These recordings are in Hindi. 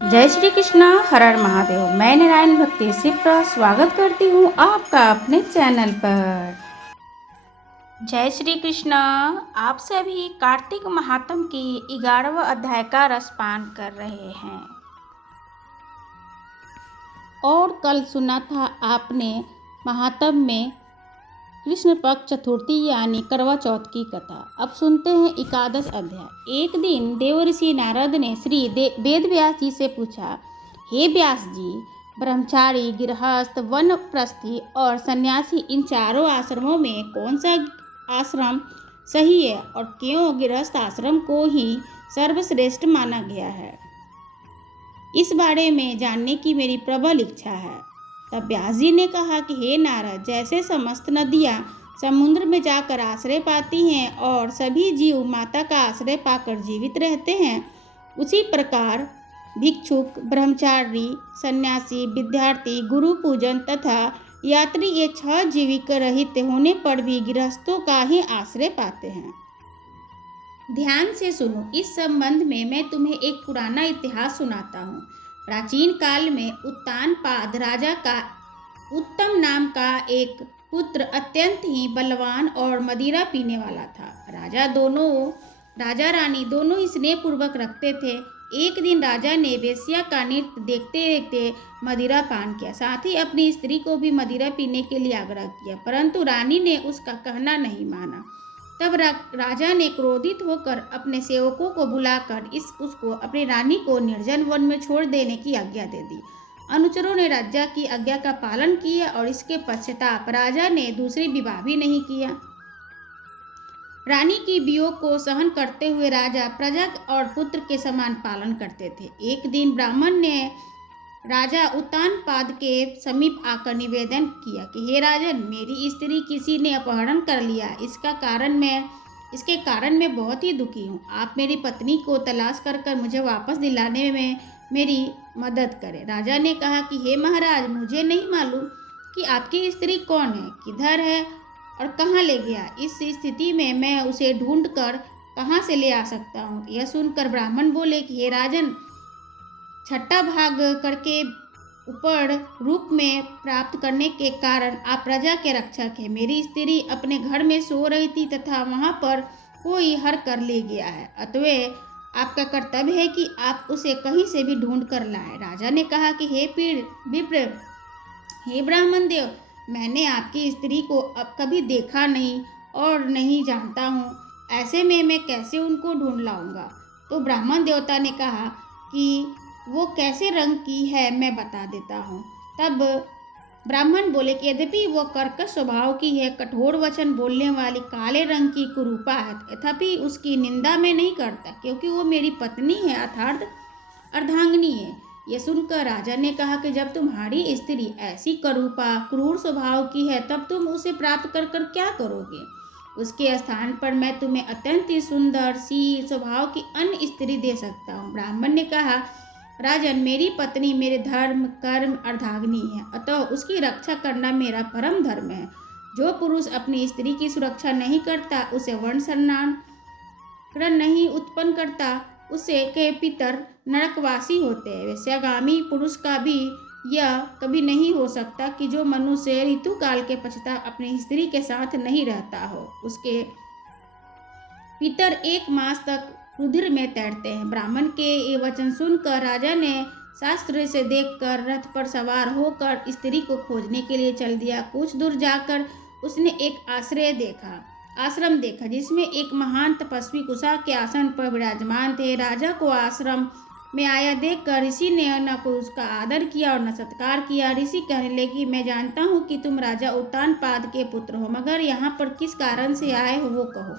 जय श्री कृष्णा, हर हर महादेव। मैं नारायण भक्ति सिप्रा स्वागत करती हूँ आपका अपने चैनल पर। जय श्री कृष्णा। आप सभी कार्तिक महात्म की 11वां अध्याय का रसपान कर रहे हैं। और कल सुना था आपने महात्म में कृष्ण पक्ष चतुर्थी यानी करवा चौथ की कथा। अब सुनते हैं एकादश अध्याय। एक दिन देवर्षि नारद ने श्री वेद व्यास जी से पूछा, हे व्यास जी, ब्रह्मचारी, गृहस्थ, वनप्रस्थी और सन्यासी इन चारों आश्रमों में कौन सा आश्रम सही है और क्यों गृहस्थ आश्रम को ही सर्वश्रेष्ठ माना गया है? इस बारे में जानने की मेरी प्रबल इच्छा है। तब व्यास जी ने कहा कि हे नारद, जैसे समस्त नदियाँ समुद्र में जाकर आश्रय पाती हैं और सभी जीव माता का आश्रय पाकर जीवित रहते हैं, उसी प्रकार भिक्षुक, ब्रह्मचारी, सन्यासी, विद्यार्थी, गुरु पूजन तथा यात्री ये 6 जीविका रहित होने पर भी गृहस्थों का ही आश्रय पाते हैं। ध्यान से सुनो। इस संबंध में मैं तुम्हें एक पुराना इतिहास सुनाता हूँ। प्राचीन काल में उत्तानपाद राजा का उत्तम नाम का एक पुत्र अत्यंत ही बलवान और मदिरा पीने वाला था। राजा रानी दोनों ही स्नेहपूर्वक रखते थे। एक दिन राजा ने वेश्या का नृत्य देखते देखते मदिरा पान किया, साथ ही अपनी स्त्री को भी मदिरा पीने के लिए आग्रह किया, परंतु रानी ने उसका कहना नहीं माना। तब राजा ने क्रोधित होकर अपने सेवकों को बुलाकर उसको अपनी रानी को निर्जन वन में छोड़ देने की आज्ञा दे दी। अनुचरों ने राजा की आज्ञा का पालन किया और इसके पश्चाताप राजा ने दूसरी विवाह भी नहीं किया। रानी की वियोग को सहन करते हुए राजा प्रजा और पुत्र के समान पालन करते थे। एक दिन ब्राह्मण ने राजा उत्तानपाद के समीप आकर निवेदन किया कि हे राजन, मेरी स्त्री किसी ने अपहरण कर लिया। इसके कारण मैं बहुत ही दुखी हूँ। आप मेरी पत्नी को तलाश कर मुझे वापस दिलाने में मेरी मदद करें। राजा ने कहा कि हे महाराज, मुझे नहीं मालूम कि आपकी स्त्री कौन है, किधर है और कहाँ ले गया। इस स्थिति में मैं उसे ढूंढ कर कहाँ से ले आ सकता हूँ? यह सुनकर ब्राह्मण बोले कि हे राजन, छठा भाग करके ऊपर रूप में प्राप्त करने के कारण आप प्रजा के रक्षक हैं। मेरी स्त्री अपने घर में सो रही थी तथा वहां पर कोई हर कर ले गया है, अतः आपका कर्तव्य है कि आप उसे कहीं से भी ढूंढ कर लाएं। राजा ने कहा कि हे विप्र, हे ब्राह्मण देव, मैंने आपकी स्त्री को अब कभी देखा नहीं और नहीं जानता हूँ, ऐसे में मैं कैसे उनको ढूंढ लाऊंगा? तो ब्राह्मण देवता ने कहा कि वो कैसे रंग की है मैं बता देता हूँ। तब ब्राह्मण बोले कि यद्यपि वो कर्कश स्वभाव की है, कठोर वचन बोलने वाली, काले रंग की कुरूपा है, तथापि उसकी निंदा मैं नहीं करता, क्योंकि वो मेरी पत्नी है अर्थात अर्धांगिनी है। ये सुनकर राजा ने कहा कि जब तुम्हारी स्त्री ऐसी करूपा क्रूर स्वभाव की है, तब तुम उसे प्राप्त कर क्या करोगे? उसके स्थान पर मैं तुम्हें अत्यंत ही सुंदर सी स्वभाव की अन्य स्त्री दे सकता हूँ। ब्राह्मण ने कहा, राजन, मेरी पत्नी मेरे धर्म कर्म अर्धांगिनी है, अतः उसकी रक्षा करना मेरा परम धर्म है। जो पुरुष अपनी स्त्री की सुरक्षा नहीं करता, उसे वर्ण सम्मान नहीं उत्पन्न करता, उसे के पितर नरकवासी होते हैं। वैश्यागामी पुरुष का भी यह कभी नहीं हो सकता कि जो मनुष्य ऋतु काल के पश्चात अपनी स्त्री के साथ नहीं रहता हो, उसके पितर 1 मास तक रुधिर में तैरते हैं। ब्राह्मण के ये वचन सुनकर राजा ने शास्त्र से देखकर रथ पर सवार होकर स्त्री को खोजने के लिए चल दिया। कुछ दूर जाकर उसने एक आश्रम देखा जिसमें एक महान तपस्वी कुशा के आसन पर विराजमान थे। राजा को आश्रम में आया देखकर ऋषि ने न को उसका आदर किया और न सत्कार किया। ऋषि कहने लगे, मैं जानता हूँ कि तुम राजा उत्तानपाद के पुत्र हो, मगर यहाँ पर किस कारण से आए हो वो कहो।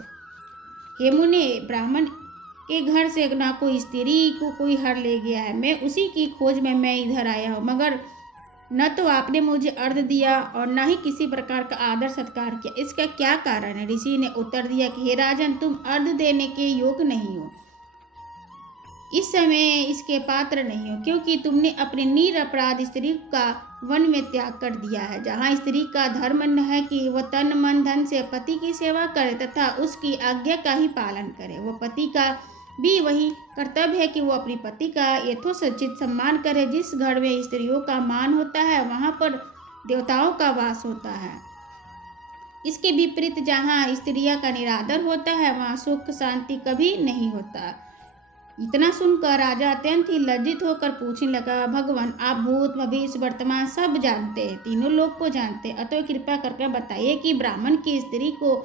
हे मुने, ब्राह्मण के घर से ना कोई स्त्री को कोई हर ले गया है। मैं उसी की खोज में मैं इधर आया हूँ, मगर न तो आपने मुझे अर्घ दिया और न ही किसी प्रकार का आदर सत्कार किया। इसका क्या कारण है? ऋषि ने उत्तर दिया कि हे राजन, तुम अर्घ देने के योग्य नहीं हो, इस समय इसके पात्र नहीं हो, क्योंकि तुमने अपनी निरपराध स्त्री का वन में त्याग कर दिया है, जहाँ स्त्री का धर्म है कि वह तन मन धन से पति की सेवा करे तथा उसकी आज्ञा का ही पालन करे। वह पति का भी वही कर्तव्य है कि वो अपने पति का यथोचित सम्मान करे। जिस घर में स्त्रियों का मान होता है वहाँ पर देवताओं का वास होता है। इसके विपरीत जहाँ स्त्रियाँ का निरादर होता है वहाँ सुख शांति कभी नहीं होता। इतना सुनकर राजा अत्यंत ही लज्जित होकर पूछने लगा, भगवान आप भूत भविष्य वर्तमान सब जानते हैं, तीनों लोग को जानते हैं, अतः कृपा करके बताइए कि ब्राह्मण की स्त्री को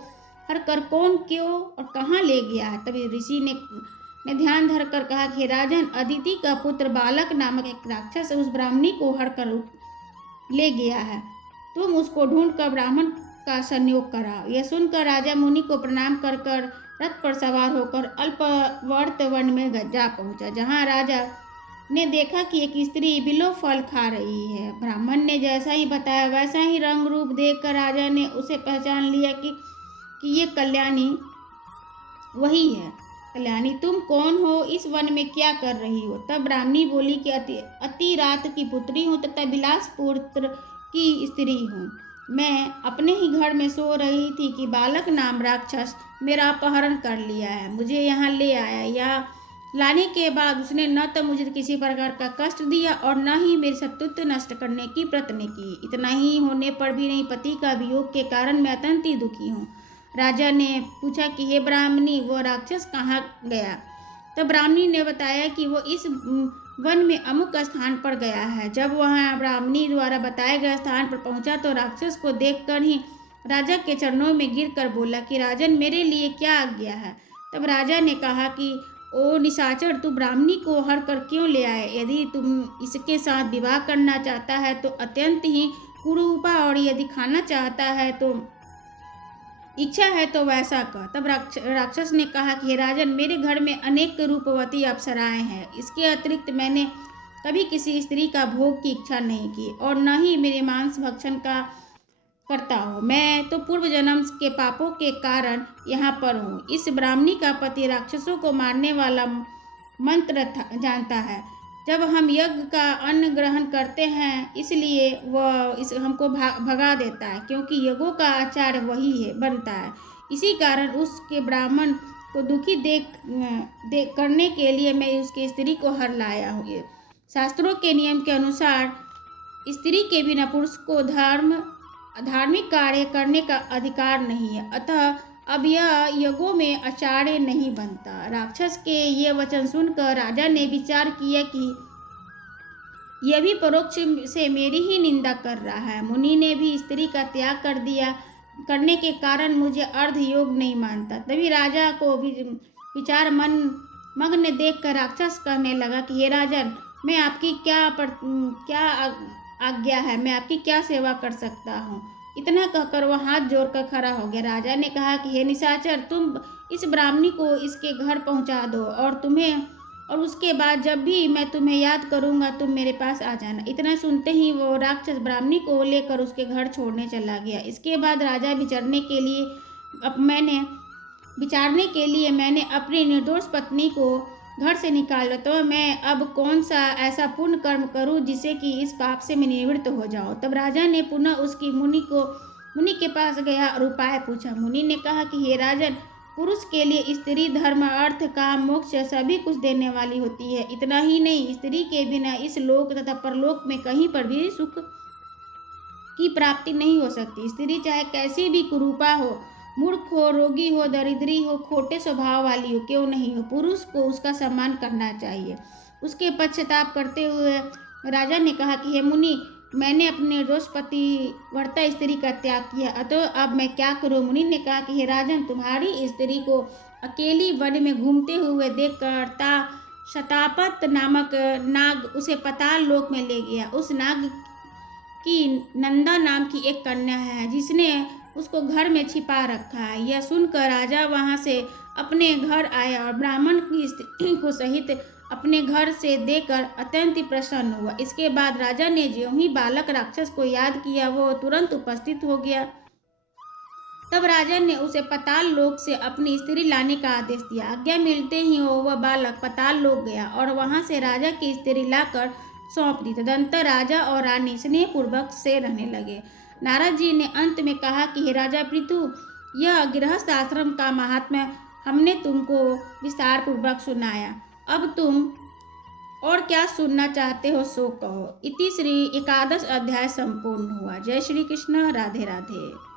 हर कर कौन क्यों और कहाँ ले गया है। तभी ऋषि ने ध्यान धर कर कहा कि राजन, अदिति का पुत्र बालक नामक एक राक्षस उस ब्राह्मणी को हर कर ले गया है। तुम उसको ढूंढ कर ब्राह्मण का संयोग कराओ। यह सुनकर राजा मुनि को प्रणाम कर रथ पर सवार होकर अल्पवर्त वन में जा पहुंचा, जहां राजा ने देखा कि एक स्त्री बिल्व फल खा रही है। ब्राह्मण ने जैसा ही बताया वैसा ही रंग रूप देखकर राजा ने उसे पहचान लिया कि ये कल्याणी वही है। कल्याणी, तुम कौन हो? इस वन में क्या कर रही हो? तब ब्राह्मणी बोली कि अति रात की पुत्री हूँ तथा बिलासपुत्र की स्त्री हूँ। मैं अपने ही घर में सो रही थी कि बालक नाम राक्षस मेरा अपहरण कर लिया है, मुझे यहाँ ले आया। यहाँ लाने के बाद उसने न तो मुझे किसी प्रकार का कष्ट दिया और न ही मेरे शत्रुत्व नष्ट करने की प्रयत्न की। इतना ही होने पर भी नहीं, पति का वियोग के कारण मैं अत्यंत ही दुखी हूँ। राजा ने पूछा कि हे ब्राह्मणी, वो राक्षस कहाँ गया? तब ब्राह्मणी ने बताया कि वो इस वन में अमुक स्थान पर गया है। जब वह ब्राह्मणी द्वारा बताए गए स्थान पर पहुंचा तो राक्षस को देखकर ही राजा के चरणों में गिरकर बोला कि राजन, मेरे लिए क्या आज्ञा है? तब राजा ने कहा कि ओ निशाचर, तू ब्राह्मणी को हर कर क्यों ले आए? यदि तुम इसके साथ विवाह करना चाहता है तो अत्यंत ही कुरूपा, और यदि खाना चाहता है तो इच्छा है तो वैसा कर। तब राक्षस ने कहा कि हे राजन, मेरे घर में अनेक रूपवती अप्सराएं हैं। इसके अतिरिक्त मैंने कभी किसी स्त्री का भोग की इच्छा नहीं की और न ही मेरे मांस भक्षण का करता हूँ। मैं तो पूर्व जन्म के पापों के कारण यहाँ पर हूँ। इस ब्राह्मणी का पति राक्षसों को मारने वाला मंत्र जानता है। जब हम यज्ञ का अन्न ग्रहण करते हैं इसलिए वह हमको भगा देता है, क्योंकि यज्ञों का आचार वही है बनता है। इसी कारण उसके ब्राह्मण को दुखी देख करने के लिए मैं उसकी स्त्री को हर लाया हूँ। शास्त्रों के नियम के अनुसार स्त्री के बिना पुरुष को धार्मिक कार्य करने का अधिकार नहीं है, अतः अब यह यज्ञों में आचार्य नहीं बनता। राक्षस के ये वचन सुनकर राजा ने विचार किया कि यह भी परोक्ष से मेरी ही निंदा कर रहा है। मुनि ने भी स्त्री का त्याग करने के कारण मुझे अर्ध योग नहीं मानता। तभी राजा को विचार मग्न देखकर राक्षस कहने लगा कि हे राजन, मैं आपकी क्या आज्ञा है? मैं आपकी क्या सेवा कर सकता हूँ? इतना कहकर वह हाथ जोड़कर खड़ा हो गया। राजा ने कहा कि हे निशाचर, तुम इस ब्राह्मणी को इसके घर पहुँचा दो और उसके बाद जब भी मैं तुम्हें याद करूँगा तुम मेरे पास आ जाना। इतना सुनते ही वो राक्षस ब्राह्मणी को लेकर उसके घर छोड़ने चला गया। इसके बाद राजा विचारने के लिए मैंने अपनी निर्दोष पत्नी को घर से निकाल, तो मैं अब कौन सा ऐसा पुण्य कर्म करूं जिससे कि इस पाप से मैं निवृत्त हो जाऊं। तब राजा ने पुनः उसकी मुनि के पास गया और उपाय पूछा। मुनि ने कहा कि हे राजन, पुरुष के लिए स्त्री धर्म अर्थ काम मोक्ष सभी कुछ देने वाली होती है। इतना ही नहीं, स्त्री के बिना इस लोक तथा परलोक में कहीं पर भी सुख की प्राप्ति नहीं हो सकती। स्त्री चाहे कैसी भी कुरूपा हो, मूर्ख हो, रोगी हो, दरिद्री हो, खोटे स्वभाव वाली हो क्यों नहीं हो, पुरुष को उसका सम्मान करना चाहिए। उसके पश्चाताप करते हुए राजा ने कहा कि हे मुनि, मैंने अपने निर्दोष पतिव्रता स्त्री का त्याग किया, अतः अब मैं क्या करूं? मुनि ने कहा कि हे राजन, तुम्हारी स्त्री को अकेली वन में घूमते हुए देखकर शतापत नामक नाग उसे पाताल लोक में ले गया। उस नाग की नंदा नाम की एक कन्या है जिसने उसको घर में छिपा रखा है। यह सुनकर राजा वहां से अपने घर आया और ब्राह्मण की स्त्री को सहित अपने घर से देकर अत्यंत प्रसन्न हुआ। इसके बाद राजा ने ज्यों ही बालक राक्षस को याद किया वो तुरंत उपस्थित हो गया। तब राजा ने उसे पाताल लोक से अपनी स्त्री लाने का आदेश दिया। आज्ञा मिलते ही वह बालक पाताल लोक गया और वहां से राजा की स्त्री लाकर सौंप दी। तदंतर राजा और रानी स्नेह पूर्वक से रहने लगे। नारद जी ने अंत में कहा कि हे राजा पृथु, यह गृहस्थ आश्रम का महात्म्य हमने तुमको विस्तार पूर्वक सुनाया। अब तुम और क्या सुनना चाहते हो सो कहो। इति श्री एकादश अध्याय संपूर्ण हुआ। जय श्री कृष्ण। राधे राधे।